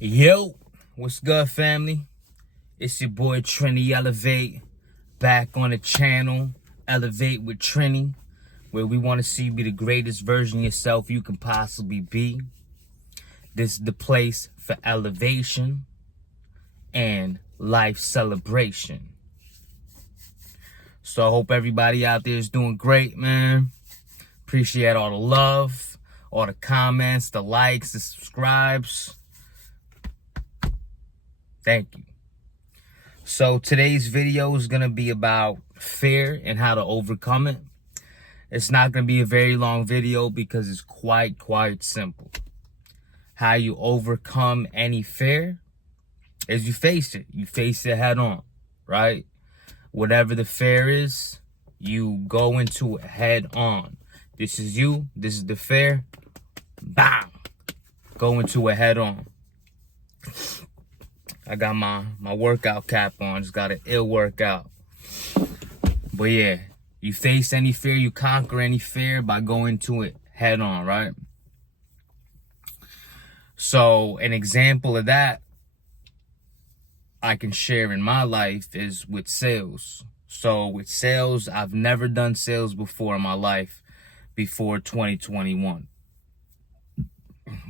Yo, what's good, family? It's your boy Trini Elevate, back on the channel, Elevate with Trini, where we want to see you be the greatest version of yourself you can possibly be. This is the place for elevation and life celebration. So I hope everybody out there is doing great, man. Appreciate all the love, all the comments, the likes, the subscribes. Thank you. So today's video is going to be about fear and how to overcome it. It's not going to be a very long video because it's quite simple. How you overcome any fear is you face it. You face it head on, right? Whatever the fear is, you go into it head on. This is you. This is the fear. Bam! Go into it head on. I got my workout cap on. Just got an ill workout. But yeah, you face any fear, you conquer any fear by going to it head on, right? So an example of that I can share in my life is with sales. So with sales, I've never done sales before in my life before 2021.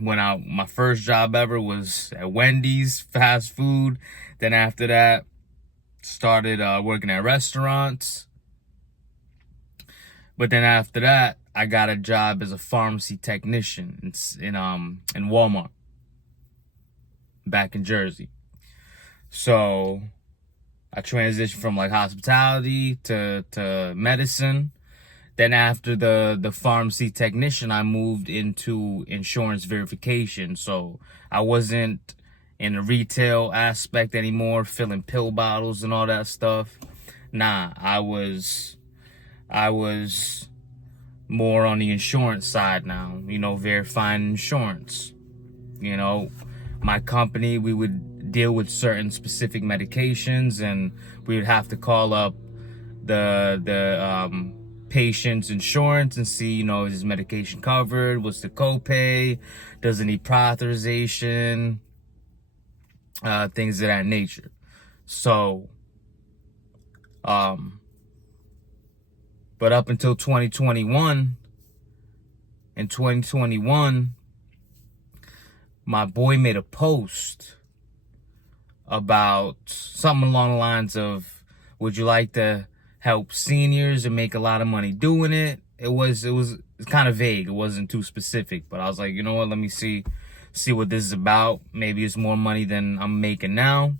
My first job ever was at Wendy's, fast food. Then after that, started working at restaurants. But then after that, I got a job as a pharmacy technician in Walmart back in Jersey. So I transitioned from like hospitality to medicine. Then after the pharmacy technician, I moved into insurance verification. So I wasn't in the retail aspect anymore, filling pill bottles and all that stuff. Nah, I was more on the insurance side now, verifying insurance. My company, we would deal with certain specific medications, and we would have to call up the patient's insurance and see, is his medication covered? What's the copay? Does it need prior authorization? Things of that nature. So, but up until 2021, in 2021, my boy made a post about something along the lines of, would you like to help seniors and make a lot of money doing it? It was kind of vague. It wasn't too specific, but I was like, you know what? Let me see what this is about. Maybe it's more money than I'm making now.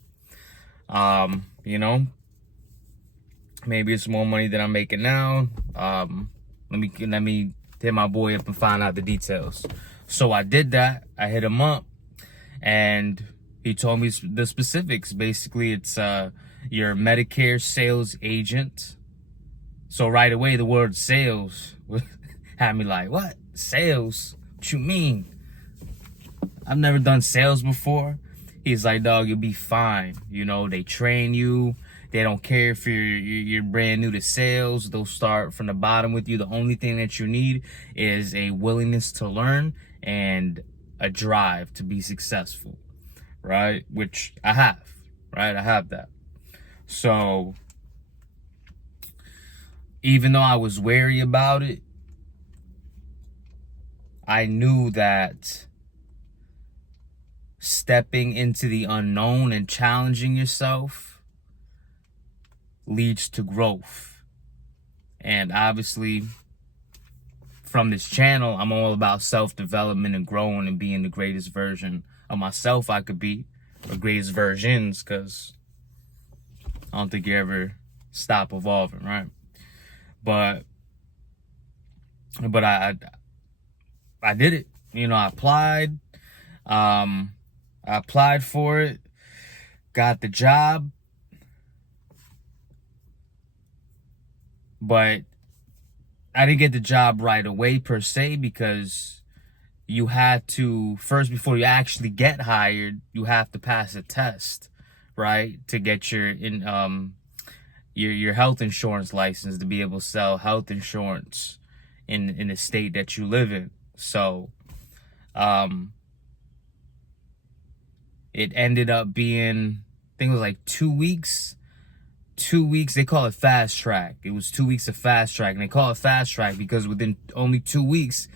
Maybe it's more money than I'm making now. Let me hit my boy up and find out the details. So I did that. I hit him up, and he told me the specifics. Basically, it's your Medicare sales agent. So right away, the word sales had me like, what? Sales? What you mean? I've never done sales before. He's like, dog, you'll be fine. They train you. They don't care if you're brand new to sales. They'll start from the bottom with you. The only thing that you need is a willingness to learn and a drive to be successful, right? Which I have, right? I have that. So even though I was wary about it, I knew that stepping into the unknown and challenging yourself leads to growth. And obviously, from this channel, I'm all about self-development and growing and being the greatest version of myself I could be, or greatest versions, because I don't think you ever stop evolving, right? But I did it. I applied. I applied for it, got the job, but I didn't get the job right away per se, because you had to first, before you actually get hired, you have to pass a test, right, to get your health insurance license, to be able to sell health insurance in the state that you live in. So it ended up being, I think it was like 2 weeks. 2 weeks, they call it fast track. It was 2 weeks of fast track. And they call it fast track because within only 2 weeks,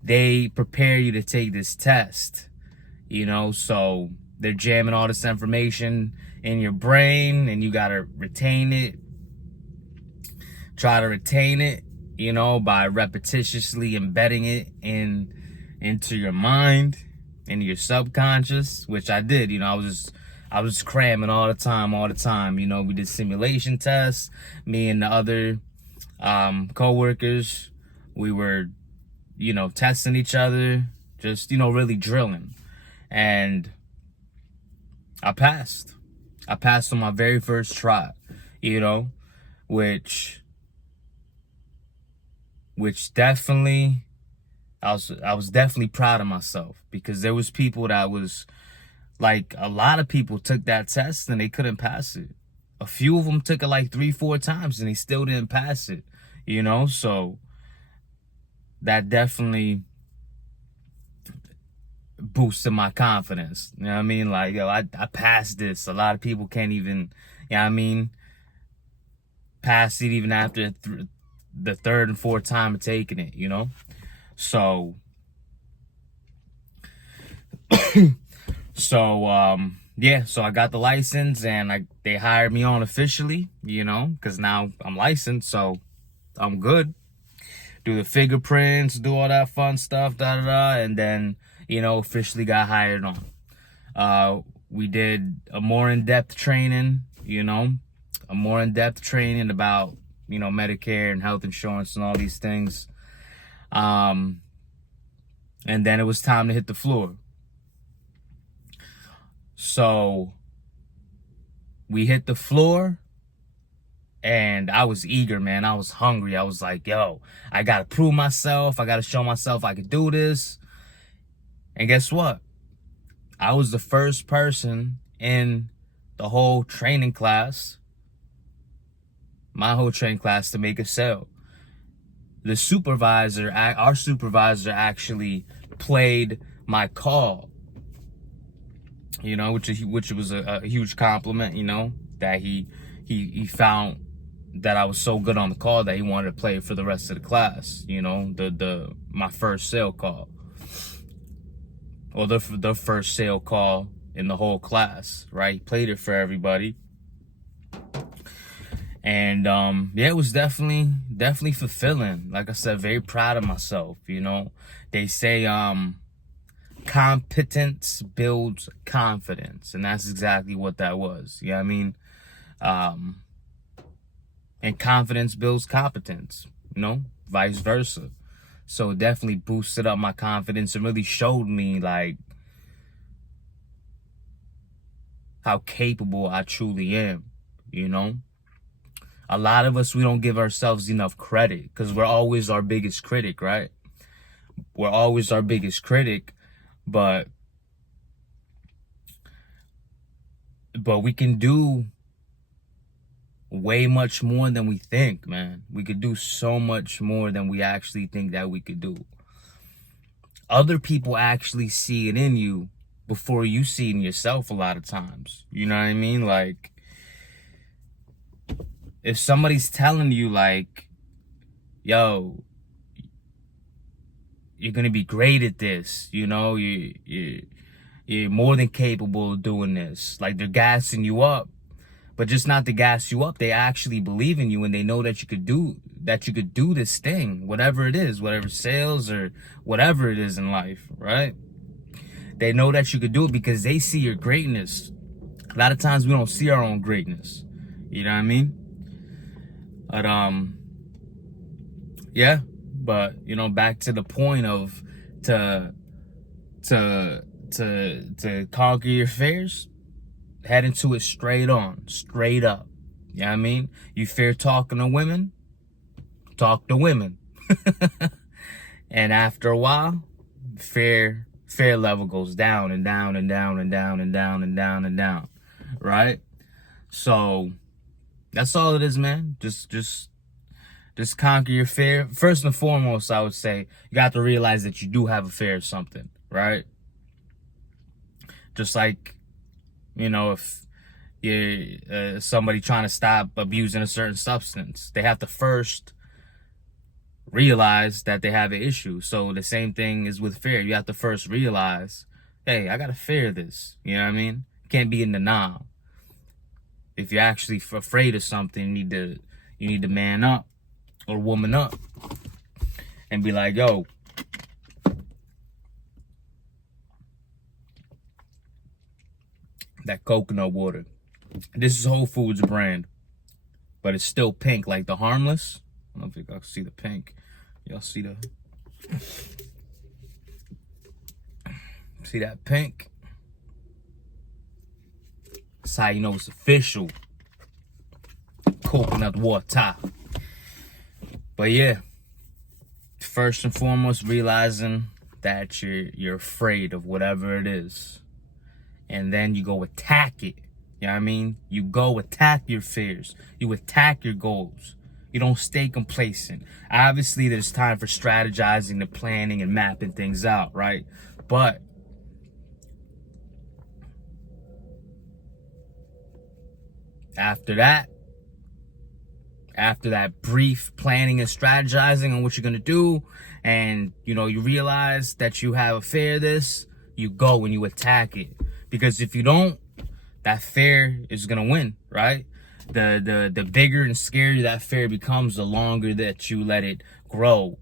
they prepare you to take this test. You know, so they're jamming all this information in your brain and you got to retain it. Try to retain it, you know, by repetitiously embedding it into your mind, into your subconscious, which I did. You know, I was cramming all the time. You know, we did simulation tests. Me and the other co-workers, we were, you know, testing each other, just, you know, really drilling. And I passed. I passed on my very first try, you know, which definitely, I was definitely proud of myself, because there was people that was like, a lot of people took that test and they couldn't pass it. A few of them took it like 3-4 times and they still didn't pass it, you know? So that definitely boosted my confidence. You know what I mean? Like, yo, I passed this. A lot of people can't even, you know what I mean, pass it even after the third and fourth time of taking it, you know? So, yeah, so I got the license and they hired me on officially, you know, because now I'm licensed, so I'm good. Do the fingerprints, do all that fun stuff, and then, you know, officially got hired on. We did a more in-depth training, you know, about, you know, Medicare and health insurance and all these things. And then it was time to hit the floor. So we hit the floor and I was eager, man. I was hungry. I was like, yo, I got to prove myself. I got to show myself I could do this. And guess what? I was the first person in the whole training class, my whole training class, to make a sale. The supervisor, our supervisor, actually played my call, you know, which was a huge compliment, you know, that he found that I was so good on the call that he wanted to play it for the rest of the class, you know, my first sale call, or the first sale call in the whole class, right? He played it for everybody. And yeah, it was definitely fulfilling. Like I said, very proud of myself, you know. They say competence builds confidence, and that's exactly what that was. You know what I mean? And confidence builds competence, you know, vice versa. So it definitely boosted up my confidence and really showed me like how capable I truly am, you know. A lot of us, we don't give ourselves enough credit because we're always our biggest critic, right? We're always our biggest critic, but we can do way much more than we think, man. We could do so much more than we actually think that we could do. Other people actually see it in you before you see it in yourself a lot of times. You know what I mean? Like, if somebody's telling you like, yo, you're gonna be great at this, you know, you're more than capable of doing this. Like, they're gassing you up, but just not to gas you up. They actually believe in you and they know that you could do this thing, whatever it is, whatever sales or whatever it is in life, right? They know that you could do it because they see your greatness. A lot of times we don't see our own greatness. You know what I mean? But yeah, but you know, back to the point of to conquer your fears, head into it straight on, straight up. You know what I mean? You fear talking to women? Talk to women. And after a while, fear level goes down and down and down and down and down and down and down. Right? So that's all it is, man. Just conquer your fear. First and foremost, I would say you got to realize that you do have a fear of something, right? Just like You know, if you're somebody trying to stop abusing a certain substance, they have to first realize that they have an issue. So the same thing is with fear. You have to first realize, hey, I gotta fear this. You know what I mean? You can't be in denial. If you're actually afraid of something, you need to man up or woman up and be like, yo, that coconut water. This is Whole Foods brand, but it's still pink, like the Harmless. I don't know if y'all see the pink. Y'all see that pink? That's how you know it's official. Coconut water. But yeah, first and foremost, realizing that you're afraid of whatever it is. And then you go attack it. You know what I mean? You go attack your fears. You attack your goals. You don't stay complacent. Obviously, there's time for strategizing and planning and mapping things out, right? But after that brief planning and strategizing on what you're gonna do, and you realize that you have a fear of this, you go and you attack it. Because if you don't, that fear is gonna win, right? The bigger and scarier that fear becomes, the longer that you let it grow,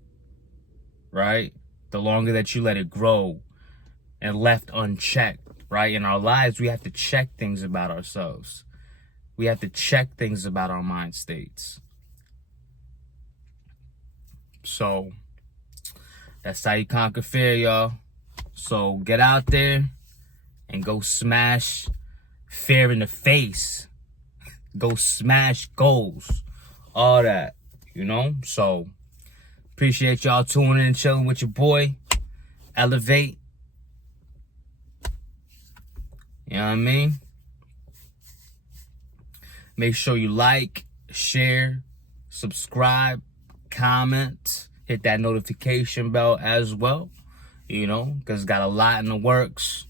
right? The longer that you let it grow and left unchecked, right? In our lives, we have to check things about ourselves. We have to check things about our mind states. So that's how you conquer fear, y'all. So get out there and go smash fear in the face. Go smash goals. All that, So appreciate y'all tuning in and chilling with your boy. Elevate. You know what I mean? Make sure you like, share, subscribe, comment, hit that notification bell as well, because got a lot in the works.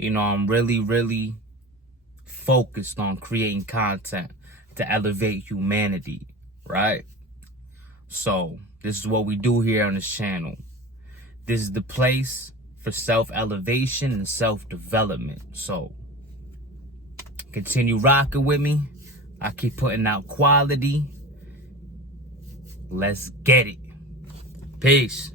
I'm really focused on creating content to elevate humanity, right? So this is what we do here on this channel. This is the place for self-elevation and self-development. So continue rocking with me. I keep putting out quality. Let's get it. Peace.